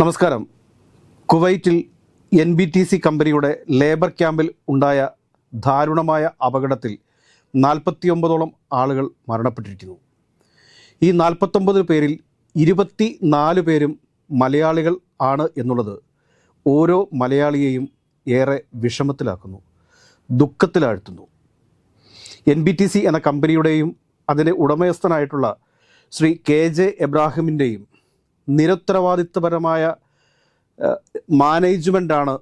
നമസ്കാരം. കുവൈറ്റിൽ N B T C കമ്പനിയുടെ ലേബർ ക്യാമ്പിൽ ഉണ്ടായ ദാരുണമായ അപകടത്തിൽ നാൽപ്പത്തിയൊമ്പതോളം ആളുകൾ മരണപ്പെട്ടിരിക്കുന്നു. ഈ നാൽപ്പത്തൊമ്പത് പേരിൽ ഇരുപത്തി നാല് പേരും മലയാളികൾ ആണ് എന്നുള്ളത് ഓരോ മലയാളിയെയും ഏറെ വിഷമത്തിലാക്കുന്നു ദുഃഖത്തിലാഴ്ത്തുന്നു. എൻ ബി ടി സി എന്ന കമ്പനിയുടെയും അതിന്റെ ഉടമസ്ഥനായിട്ടുള്ള ശ്രീ കെ ജെ എബ്രാഹിമിന്റെയും നിരുത്തരവാദിത്വപരമായ മാനേജ്മെന്റാണ്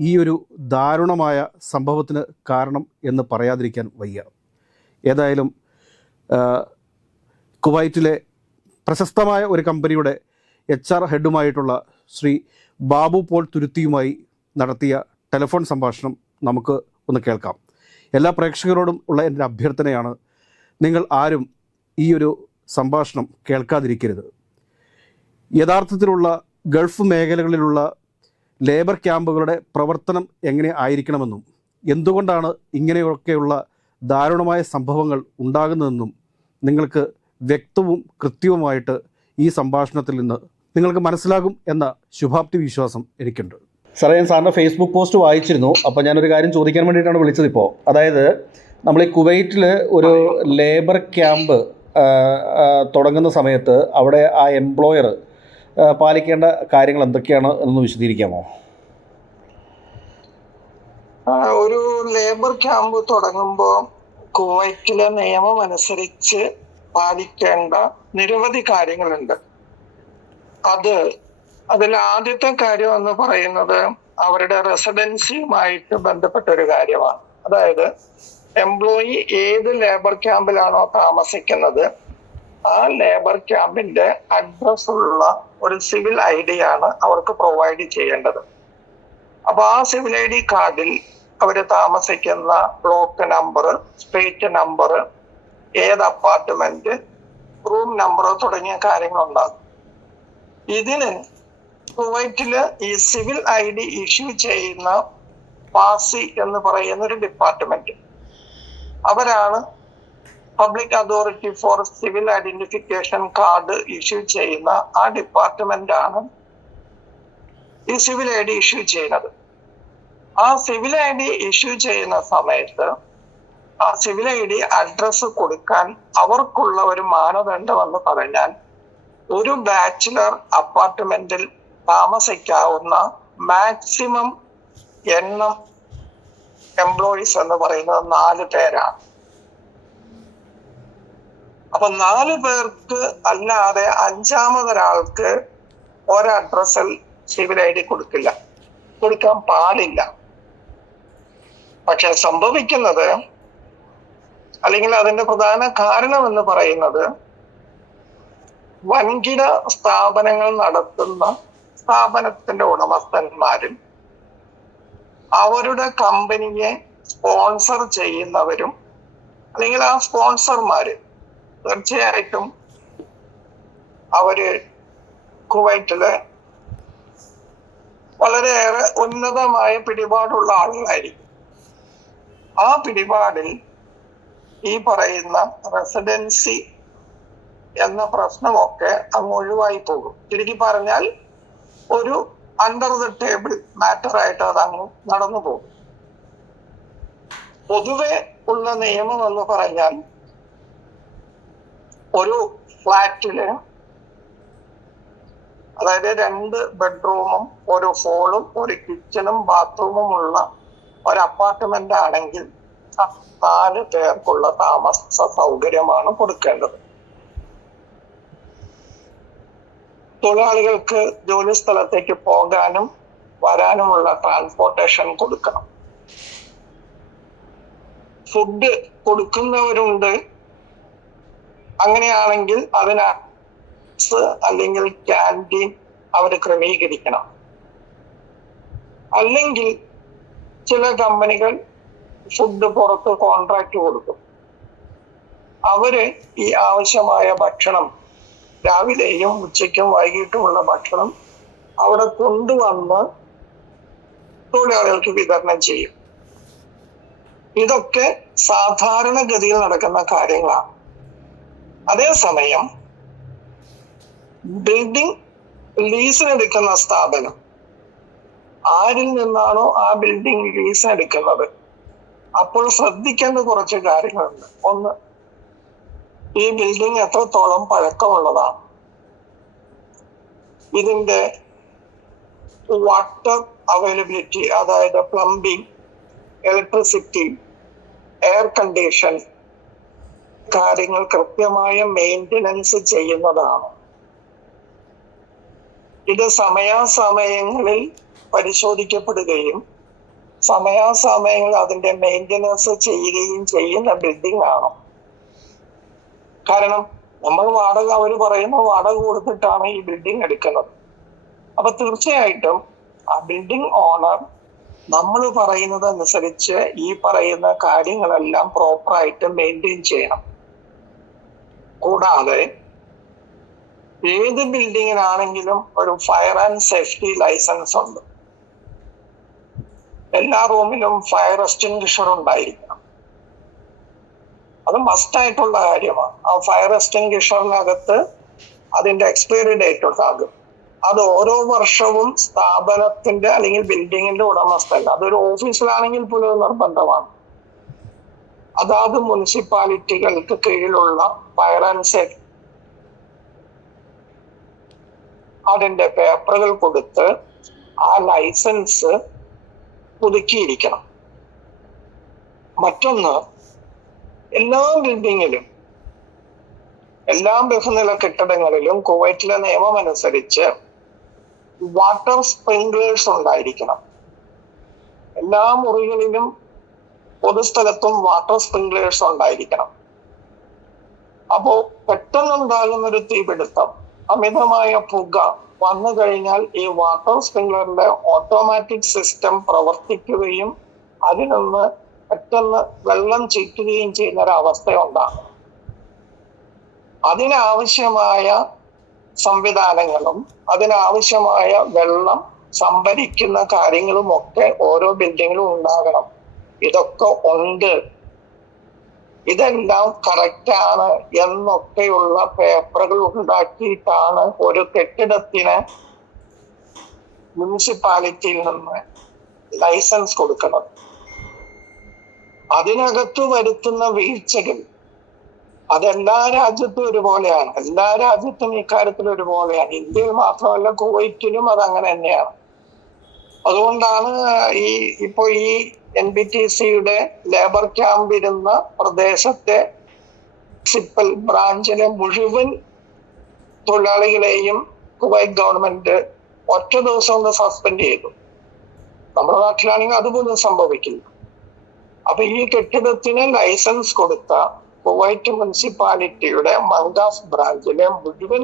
ഈ ഒരു ദാരുണമായ സംഭവത്തിന് കാരണം എന്ന് പറയാതിരിക്കാൻ വയ്യ. ഏതായാലും കുവൈറ്റിലെ പ്രശസ്തമായ ഒരു കമ്പനിയുടെ എച്ച് ആർ ഹെഡുമായിട്ടുള്ള ശ്രീ ബാബു പോൾ തുരുത്തിയുമായി നടത്തിയ ടെലിഫോൺ സംഭാഷണം നമുക്ക് ഒന്ന് കേൾക്കാം. എല്ലാ പ്രേക്ഷകരോടും ഉള്ള എന്റെ അഭ്യർത്ഥനയാണ് നിങ്ങൾ ആരും ഈ ഒരു സംഭാഷണം കേൾക്കാതിരിക്കരുത്. യഥാർത്ഥത്തിലുള്ള ഗൾഫ് മേഖലകളിലുള്ള ലേബർ ക്യാമ്പുകളുടെ പ്രവർത്തനം എങ്ങനെ ആയിരിക്കണമെന്നും എന്തുകൊണ്ടാണ് ഇങ്ങനെയൊക്കെയുള്ള ദാരുണമായ സംഭവങ്ങൾ ഉണ്ടാകുന്നതെന്നും നിങ്ങൾക്ക് വ്യക്തവും കൃത്യവുമായിട്ട് ഈ സംഭാഷണത്തിൽ നിന്ന് നിങ്ങൾക്ക് മനസ്സിലാകും എന്ന ശുഭാപ്തി വിശ്വാസം എനിക്കുണ്ട്. സാറേ ഞാൻ സാറിന്റെ ഫേസ്ബുക്ക് പോസ്റ്റ് വായിച്ചിരുന്നു. അപ്പോൾ ഞാനൊരു കാര്യം ചോദിക്കാൻ വേണ്ടിയിട്ടാണ് വിളിച്ചത് ഇപ്പോൾ. അതായത് നമ്മൾ ഈ കുവൈറ്റിൽ ഒരു ലേബർ ക്യാമ്പ് തുടങ്ങുന്ന സമയത്ത് അവിടെ ആ എംപ്ലോയർ പാലിക്കേണ്ട കാര്യങ്ങൾ എന്തൊക്കെയാണ് എന്ന് വിശദീകരിക്കാമോ? ഒരു ലേബർ ക്യാമ്പ് തുടങ്ങുമ്പോൾ കുവൈറ്റിലെ നിയമം അനുസരിച്ച് പാലിക്കേണ്ട നിരവധി കാര്യങ്ങളുണ്ട്. അത് അതിൽ ആദ്യത്തെ കാര്യം എന്ന് പറയുന്നത് അവരുടെ റെസിഡൻസിയുമായിട്ട് ബന്ധപ്പെട്ട ഒരു കാര്യമാണ്. അതായത് എംപ്ലോയി ഏത് ലേബർ ക്യാമ്പിലാണോ താമസിക്കുന്നത് ആ ലേബർ ക്യാമ്പിന്റെ അഡ്രസ് ഉള്ള ഒരു സിവിൽ ഐ ഡി ആണ് അവർക്ക് പ്രൊവൈഡ് ചെയ്യേണ്ടത്. അപ്പൊ ആ സിവിൽ ഐ ഡി കാർഡിൽ അവർ താമസിക്കുന്ന ബ്ലോക്ക് നമ്പർ സ്ട്രീറ്റ് നമ്പർ ഏത് അപ്പാർട്ട്മെന്റ് റൂം നമ്പർ തുടങ്ങിയ കാര്യങ്ങൾ കാര്യങ്ങളുണ്ടാകും ഇതിന് കുവൈറ്റിൽ ഈ സിവിൽ ഐ ഡി ഇഷ്യൂ ചെയ്യുന്ന പാസി എന്ന് പറയുന്ന ഒരു ഡിപ്പാർട്ട്മെന്റ് അവരാണ് public authority for civil identification card issue ചെയ്യുന്ന ആ ഡിപ്പാർട്ട്മെന്റ് ആണ് ഈ സിവിൽ ഐ ഡി ഇഷ്യൂ ചെയ്യുന്നത്. ആ സിവിൽ ഐ ഡി ഇഷ്യൂ ചെയ്യുന്ന സമയത്ത് ആ സിവിൽ ഐ ഡി അഡ്രസ് കൊടുക്കാൻ അവർക്കുള്ള ഒരു മാനദണ്ഡം എന്ന് പറഞ്ഞാൽ ഒരു ബാച്ചിലർ അപ്പാർട്ട്മെന്റിൽ താമസിക്കാവുന്ന മാക്സിമം എണ്ണം എംപ്ലോയീസ് എന്ന് പറയുന്നത് നാല് പേരാണ്. അപ്പൊ നാല് പേർക്ക് അല്ലാതെ അഞ്ചാമതൊരാൾക്ക് ഒരു അഡ്രസ്സിൽ സിവിൽ ഐ ഡി കൊടുക്കില്ല. കൊടുക്കാൻ പാടില്ല. പക്ഷെ സംഭവിക്കുന്നത് അല്ലെങ്കിൽ അതിന്റെ പ്രധാന കാരണം എന്ന് പറയുന്നത് വൻകിട സ്ഥാപനങ്ങൾ നടത്തുന്ന സ്ഥാപനത്തിന്റെ ഉടമസ്ഥന്മാരും അവരുടെ കമ്പനിയെ സ്പോൺസർ ചെയ്യുന്നവരും അല്ലെങ്കിൽ ആ സ്പോൺസർമാര് തീർച്ചയായിട്ടും അവർ കുവൈറ്റിൽ വളരെയേറെ ഉന്നതമായ പിടിപാടുള്ള ആളുകളായിരിക്കും. ആ പിടിപാടിൽ ഈ പറയുന്ന റെസിഡൻസി എന്ന പ്രശ്നമൊക്കെ അങ്ങ് ഒഴിവായി പോകും. ചുരുക്കി പറഞ്ഞാൽ ഒരു അണ്ടർ ദ ടേബിൾ മാറ്റർ ആയിട്ട് അത് അങ്ങ് നടന്നു പോകും. പൊതുവെ ഉള്ള നിയമം എന്ന് പറഞ്ഞാൽ ഒരു ഫ്ലാറ്റിൽ അതായത് രണ്ട് ബെഡ്റൂമും ഒരു ഹോളും ഒരു കിച്ചണും ബാത്റൂമും ഉള്ള ഒരു അപ്പാർട്ട്മെന്റ് ആണെങ്കിൽ നാല് പേർക്കുള്ള താമസ സൗകര്യമാണ് കൊടുക്കേണ്ടത്. തൊഴിലാളികൾക്ക് ജോലി സ്ഥലത്തേക്ക് പോകാനും വരാനുമുള്ള ട്രാൻസ്പോർട്ടേഷൻ കൊടുക്കണം. ഫുഡ് കൊടുക്കുന്നവരുണ്ട്. അങ്ങനെയാണെങ്കിൽ അതിന് അല്ലെങ്കിൽ ക്യാന്റീൻ അവർ ക്രമീകരിക്കണം. അല്ലെങ്കിൽ ചില കമ്പനികൾ ഫുഡ് പുറത്ത് കോൺട്രാക്ട് കൊടുക്കും. അവർ ഈ ആവശ്യമായ ഭക്ഷണം രാവിലെയും ഉച്ചയ്ക്കും വൈകിട്ടുമുള്ള ഭക്ഷണം അവിടെ കൊണ്ടുവന്ന് തൊഴിലാളികൾക്ക് വിതരണം ചെയ്യും. ഇതൊക്കെ സാധാരണഗതിയിൽ നടക്കുന്ന കാര്യങ്ങളാണ്. അതേസമയം ബിൽഡിംഗ് ലീസിനെടുക്കുന്ന സ്ഥാപനം. ആരിൽ നിന്നാണോ ആ ബിൽഡിംഗ് ലീസിനെടുക്കുന്നത് അപ്പോൾ ശ്രദ്ധിക്കേണ്ട കുറച്ച് കാര്യങ്ങളുണ്ട്. ഒന്ന് ഈ ബിൽഡിംഗ് എത്രത്തോളം പഴക്കമുള്ളതാണ്? ഇതിന്റെ വാട്ടർ അവൈലബിലിറ്റി അതായത് പ്ലംബിംഗ് ഇലക്ട്രിസിറ്റി എയർ കണ്ടീഷൻ കാര്യങ്ങൾ കൃത്യമായ മെയിന്റനൻസ് ചെയ്യുന്നതാണ്. ഇത് സമയാസമയങ്ങളിൽ പരിശോധിക്കപ്പെടുകയും സമയാസമയങ്ങളിൽ അതിന്റെ മെയിന്റനൻസ് ചെയ്യുകയും ചെയ്യുന്ന ബിൽഡിംഗ് ആണ്. കാരണം നമ്മൾ വാടക അവർ പറയുന്ന വാടക കൊടുത്തിട്ടാണ് ഈ ബിൽഡിംഗ് എടുക്കുന്നത്. അപ്പൊ തീർച്ചയായിട്ടും ആ ബിൽഡിംഗ് ഓണർ നമ്മൾ പറയുന്നത് അനുസരിച്ച് ഈ പറയുന്ന കാര്യങ്ങളെല്ലാം പ്രോപ്പറായിട്ട് മെയിന്റെയിൻ ചെയ്യണം. കൂടാതെ ഏത് ബിൽഡിങ്ങിനാണെങ്കിലും ഒരു ഫയർ ആൻഡ് സേഫ്റ്റി ലൈസൻസ് ഉണ്ട്. എല്ലാ റൂമിലും ഫയർ എക്സ്റ്റിംഗ്വിഷർ ഉണ്ടായിരിക്കണം. അത് മസ്റ്റായിട്ടുള്ള കാര്യമാണ്. ആ ഫയർ എക്സ്റ്റിംഗ്വിഷറിനകത്ത് അതിന്റെ എക്സ്പയറി ഡേറ്റ് ഉണ്ടാകും. അത് ഓരോ വർഷവും സ്ഥാപനത്തിന്റെ അല്ലെങ്കിൽ ബിൽഡിങ്ങിന്റെ ഉടമസ്ഥല്ല അതൊരു ഓഫീസിലാണെങ്കിൽ പോലും നിർബന്ധമാണ്. അതാത് മുനിസിപ്പാലിറ്റികൾക്ക് കീഴിലുള്ള ഫയർ ആൻഡ് സേഫ്റ്റി അതിന്റെ പേപ്പറുകൾ കൊടുത്ത് ആ ലൈസൻസ് പുതുക്കിയിരിക്കണം. മറ്റൊന്ന് എല്ലാ ബിൽഡിങ്ങിലും എല്ലാ ബഹുനില കെട്ടിടങ്ങളിലും കുവൈറ്റിലെ നിയമം അനുസരിച്ച് വാട്ടർ സ്പ്രിംഗ്ലേഴ്സ് ഉണ്ടായിരിക്കണം. എല്ലാ മുറികളിലും പൊതുസ്ഥലത്തും വാട്ടർ സ്പ്രിംഗ്ലേഴ്സ് ഉണ്ടായിരിക്കണം. അപ്പോ പെട്ടെന്നുണ്ടാകുന്ന ഒരു തീപിടുത്തം അമിതമായ പുക വന്നു കഴിഞ്ഞാൽ ഈ വാട്ടർ സ്പ്രിംഗ്ലറിന്റെ ഓട്ടോമാറ്റിക് സിസ്റ്റം പ്രവർത്തിക്കുകയും അതിൽ നിന്ന് പെട്ടെന്ന് വെള്ളം ചീറ്റുകയും ചെയ്യുന്ന ഒരു അവസ്ഥ ഉണ്ടാകും അതിനാവശ്യമായ സംവിധാനങ്ങളും അതിനാവശ്യമായ വെള്ളം സംഭരിക്കുന്ന കാര്യങ്ങളും ഒക്കെ ഓരോ ബിൽഡിങ്ങിലും ഉണ്ടാകണം. ഇതൊക്കെ ഉണ്ട്. ഇതെല്ലാം കറക്റ്റ് ആണ് എന്നൊക്കെയുള്ള പേപ്പറുകൾ ഉണ്ടാക്കിയിട്ടാണ് ഒരു കെട്ടിടത്തിന് മുനിസിപ്പാലിറ്റിയിൽ നിന്ന് ലൈസൻസ് കൊടുക്കണം അതിനകത്ത് വരുത്തുന്ന വീഴ്ചകൾ അതെല്ലാ രാജ്യത്തും ഒരുപോലെയാണ്. എല്ലാ രാജ്യത്തും ഇക്കാര്യത്തിൽ ഒരുപോലെയാണ്. ഇന്ത്യയിൽ മാത്രമല്ല കുവൈറ്റിലും അത് അങ്ങനെ തന്നെയാണ്. അതുകൊണ്ടാണ് ഈ ഇപ്പൊ ഈ എൻ ബി ടി സിയുടെ ലേബർ ക്യാമ്പ് ഇരുന്ന പ്രദേശത്തെ സിപ്പൽ ബ്രാഞ്ചിലെ മുഴുവൻ തൊഴിലാളികളെയും കുവൈറ്റ് ഗവൺമെന്റ് ഒറ്റ ദിവസം ഒന്ന് സസ്പെൻഡ് ചെയ്തു. നമ്മുടെ നാട്ടിലാണെങ്കിൽ അതുപോലും സംഭവിക്കില്ല. അപ്പൊ ഈ കെട്ടിടത്തിന് ലൈസൻസ് കൊടുത്ത കുവൈറ്റ് മുനിസിപ്പാലിറ്റിയുടെ മങ്കാഫ് ബ്രാഞ്ചിലെ മുഴുവൻ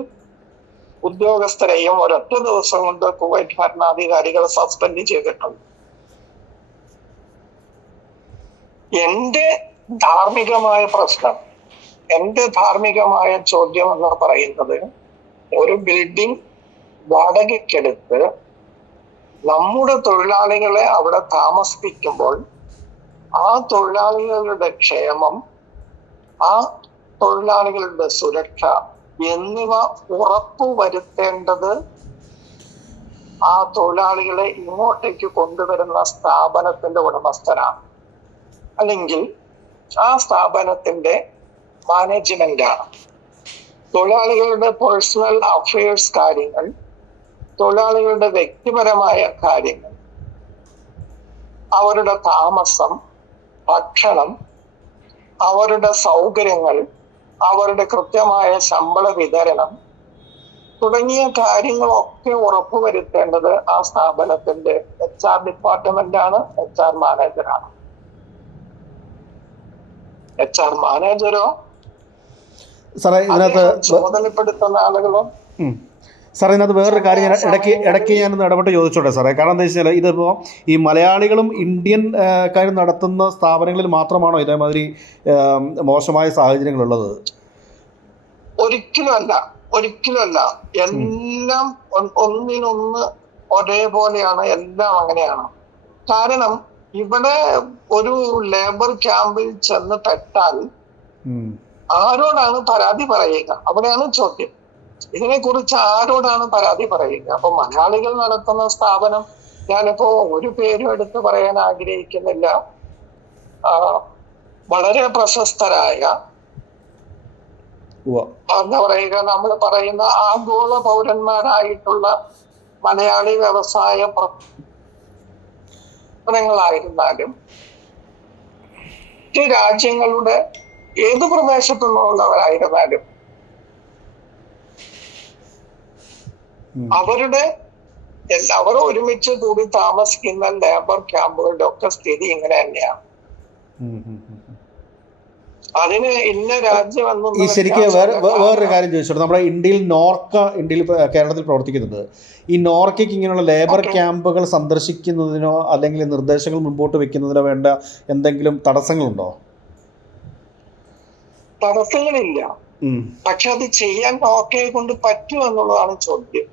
ഉദ്യോഗസ്ഥരെയും ഒരൊറ്റ ദിവസം കൊണ്ട് കുവൈറ്റ് ഭരണാധികാരികൾ സസ്പെൻഡ് ചെയ്തിട്ടുണ്ട്. എന്റെ ധാർമ്മികമായ പ്രശ്നം എന്റെ ധാർമ്മികമായ ചോദ്യം എന്ന് പറയുന്നത് ഒരു ബിൽഡിംഗ് വാടകയ്ക്കെടുത്ത് നമ്മുടെ തൊഴിലാളികളെ അവിടെ താമസിപ്പിക്കുമ്പോൾ ആ തൊഴിലാളികളുടെ ക്ഷേമം ആ തൊഴിലാളികളുടെ സുരക്ഷ എന്നിവ ഉറപ്പുവരുത്തേണ്ടത് ആ തൊഴിലാളികളെ ഇങ്ങോട്ടേക്ക് കൊണ്ടുവരുന്ന സ്ഥാപനത്തിന്റെ ഉടമസ്ഥനാണ്. അല്ലെങ്കിൽ ആ സ്ഥാപനത്തിന്റെ മാനേജ്മെന്റ് ആണ് തൊഴിലാളികളുടെ പേഴ്സണൽ അഫയേഴ്സ് കാര്യങ്ങൾ തൊഴിലാളികളുടെ വ്യക്തിപരമായ കാര്യങ്ങൾ അവരുടെ താമസം ഭക്ഷണം അവരുടെ സൗകര്യങ്ങൾ അവരുടെ കൃത്യമായ ശമ്പള വിതരണം തുടങ്ങിയ കാര്യങ്ങളൊക്കെ ഉറപ്പുവരുത്തേണ്ടത് ആ സ്ഥാപനത്തിന്റെ എച്ച് ആർ ഡിപ്പാർട്ട്മെന്റ് ആണ് എച്ച് ആർ മാനേജറാണ് എച്ച് ആർ മാനേജറോ സാറേ ഇതിനകത്ത് ചുമതലപ്പെടുത്തുന്ന ആളുകളോ? സാറേ ഇതിനകത്ത് വേറൊരു കാര്യം ഞാൻ ഇടയ്ക്ക് ഇടയ്ക്ക് ഞാനൊന്ന് ഇടപെട്ട് ചോദിച്ചോട്ടെ സാറേ? കാരണം എന്താ വെച്ചാൽ ഇതിപ്പോൾ ഈ മലയാളികളും ഇന്ത്യൻ കാര്യം നടത്തുന്ന സ്ഥാപനങ്ങളിൽ മാത്രമാണോ ഇതേമാതിരി മോശമായ സാഹചര്യങ്ങളുള്ളത്? ഒരിക്കലുമല്ല. ഒരിക്കലുമല്ല. എല്ലാം ഒന്നിനൊന്ന് ഒരേപോലെയാണ്. എല്ലാം അങ്ങനെയാണ്. കാരണം ഇവിടെ ഒരു ലേബർ ക്യാമ്പിൽ ചെന്ന് പെട്ടാൽ. ആരോടാണ് പരാതി പറയുക? അവിടെയാണ് ചോദ്യം. ഇതിനെക്കുറിച്ച് ആരോടാണ് പരാതി പറയുക അപ്പൊ മലയാളികൾ നടത്തുന്ന സ്ഥാപനം ഞാനിപ്പോ ഒരു പേരും എടുത്ത് പറയാൻ ആഗ്രഹിക്കുന്നില്ല വളരെ പ്രശസ്തരായ. എന്താ പറയുക നമ്മൾ പറയുന്ന ആഗോള പൗരന്മാരായിട്ടുള്ള മലയാളി വ്യവസായ പ്രവർത്തനങ്ങളായിരുന്നാലും മറ്റ് രാജ്യങ്ങളുടെ ഏത് പ്രദേശത്തു നിന്നുള്ളവരായിരുന്നാലും അവരുടെ എല്ലാവരും ഒരുമിച്ച് കൂടി താമസിക്കുന്ന ലേബർ ക്യാമ്പുകളുടെ ഒക്കെ സ്ഥിതി ഇങ്ങനെ തന്നെയാണ്. അതിന് ഇന്ന രാജ്യം ഈ ശരിക്ക് വേറെ വേറൊരു കാര്യം ചോദിച്ചോട്ടെ. നമ്മുടെ ഇന്ത്യയിൽ നോർക്ക ഇന്ത്യയിൽ കേരളത്തിൽ പ്രവർത്തിക്കുന്നുണ്ട് ഈ നോർക്കയ്ക്ക് ഇങ്ങനെയുള്ള ലേബർ. ക്യാമ്പുകൾ സന്ദർശിക്കുന്നതിനോ അല്ലെങ്കിൽ നിർദ്ദേശങ്ങൾ മുൻപോട്ട് വെക്കുന്നതിനോ വേണ്ട എന്തെങ്കിലും തടസ്സങ്ങളുണ്ടോ? തടസ്സങ്ങളില്ല. പക്ഷെ അത് ചെയ്യാൻ നോർക്കയെ കൊണ്ട് പറ്റും എന്നുള്ളതാണ് ചോദ്യം.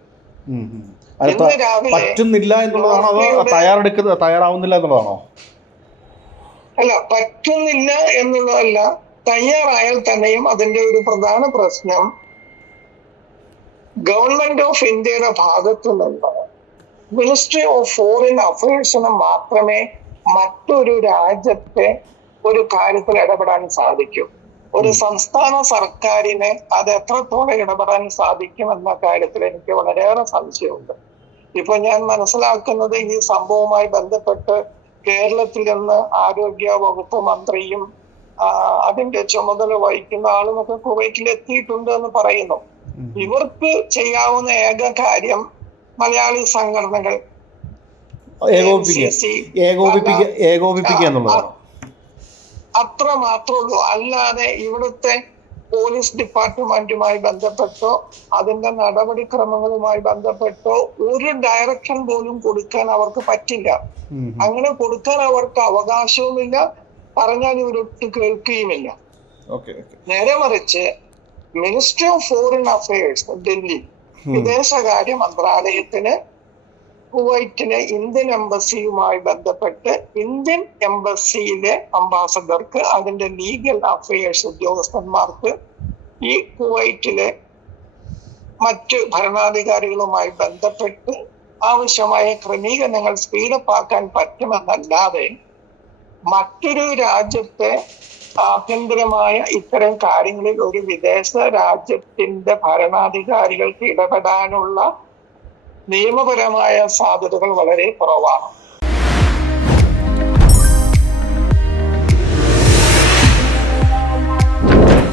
പറ്റുന്നില്ല എന്നുള്ളതാണോ അതോ തയ്യാറെടുക്കുന്നത് തയ്യാറെടുക്കുന്ന തയ്യാറാവുന്നില്ല എന്നുള്ളതാണോ? അല്ല പറ്റുന്നില്ല എന്നുള്ളതല്ല തയ്യാറായാൽ തന്നെയും അതിന്റെ ഒരു പ്രധാന പ്രശ്നം ഗവൺമെന്റ് ഓഫ് ഇന്ത്യയുടെ ഭാഗത്തു നിന്ന് മിനിസ്ട്രി ഓഫ് ഫോറിൻ അഫയേഴ്സിന് മാത്രമേ മറ്റൊരു രാജ്യത്തെ ഒരു കാര്യത്തിൽ ഇടപെടാൻ സാധിക്കൂ. ഒരു സംസ്ഥാന സർക്കാരിന് അത് എത്രത്തോളം ഇടപെടാൻ സാധിക്കും എന്ന കാര്യത്തിൽ എനിക്ക് വളരെയേറെ സംശയമുണ്ട്. ഇപ്പൊ ഞാൻ മനസ്സിലാക്കുന്നത് ഈ സംഭവവുമായി ബന്ധപ്പെട്ട് കേരളത്തിൽ നിന്ന് ആരോഗ്യ വകുപ്പ് മന്ത്രിയും അതിന്റെ ചുമതല വഹിക്കുന്ന ആളുമൊക്കെ കുവൈറ്റിൽ എത്തിയിട്ടുണ്ട് എന്ന് പറയുന്നു. ഇവർക്ക് ചെയ്യാവുന്ന ഏക കാര്യം മലയാളി സംഘടനകൾ. ഏകോപിപ്പിക്കുക. ഏകോപിപ്പിക്കുക ഏകോപിപ്പിക്കുക എന്നുള്ളതാണോ. അത്ര മാത്രമേ ഉള്ളൂ അല്ലാതെ ഇവിടുത്തെ പോലീസ് ഡിപ്പാർട്ട്മെന്റുമായി ബന്ധപ്പെട്ടോ അതിന്റെ നടപടിക്രമങ്ങളുമായി ബന്ധപ്പെട്ടോ ഒരു ഡയറക്ഷൻ പോലും കൊടുക്കാൻ അവർക്ക് പറ്റില്ല. അങ്ങനെ കൊടുക്കാൻ അവർക്ക് അവകാശവുമില്ല. പറഞ്ഞാൽ ഇവരൊട്ട് കേൾക്കുകയുമില്ല. നേരെ മറിച്ച് ministry of foreign affairs Delhi. വിദേശകാര്യ മന്ത്രാലയത്തിന് കുവൈറ്റിലെ ഇന്ത്യൻ എംബസിയുമായി ബന്ധപ്പെട്ട് ഇന്ത്യൻ എംബസിയിലെ അംബാസഡർക്ക് അതിന്റെ ലീഗൽ അഫയേഴ്സ് ഉദ്യോഗസ്ഥന്മാർക്ക് ഈ കുവൈറ്റിലെ മറ്റ് ഭരണാധികാരികളുമായി ബന്ധപ്പെട്ട് ആവശ്യമായ ക്രമീകരണങ്ങൾ സ്പീഡപ്പ് ആക്കാൻ പറ്റുമെന്നല്ലാതെ മറ്റൊരു രാജ്യത്തെ ആഭ്യന്തരമായ ഇത്തരം കാര്യങ്ങളിൽ ഒരു വിദേശ രാജ്യത്തിന്റെ ഭരണാധികാരികൾക്ക് ഇടപെടാനുള്ള നിയമപരമായ സാധ്യതകൾ വളരെ കുറവാണ്.